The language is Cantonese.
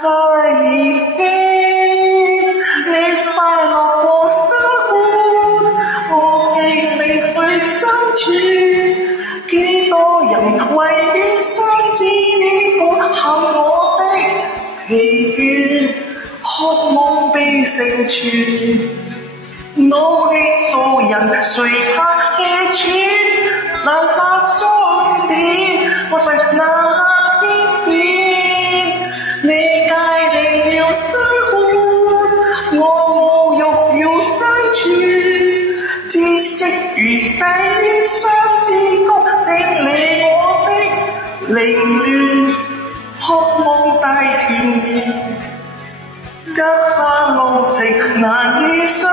太兒記，你快樂過生活，我記你去相處，幾多人為於相知依附，幸我的疲倦，渴望被成全，努力做人誰怕氣喘，難拍雙點，我在那天邊，你界定要生活，我侮辱要相處，知識如仔於相知谷，整理我的凌亂，渴望大團圓，家路程難以相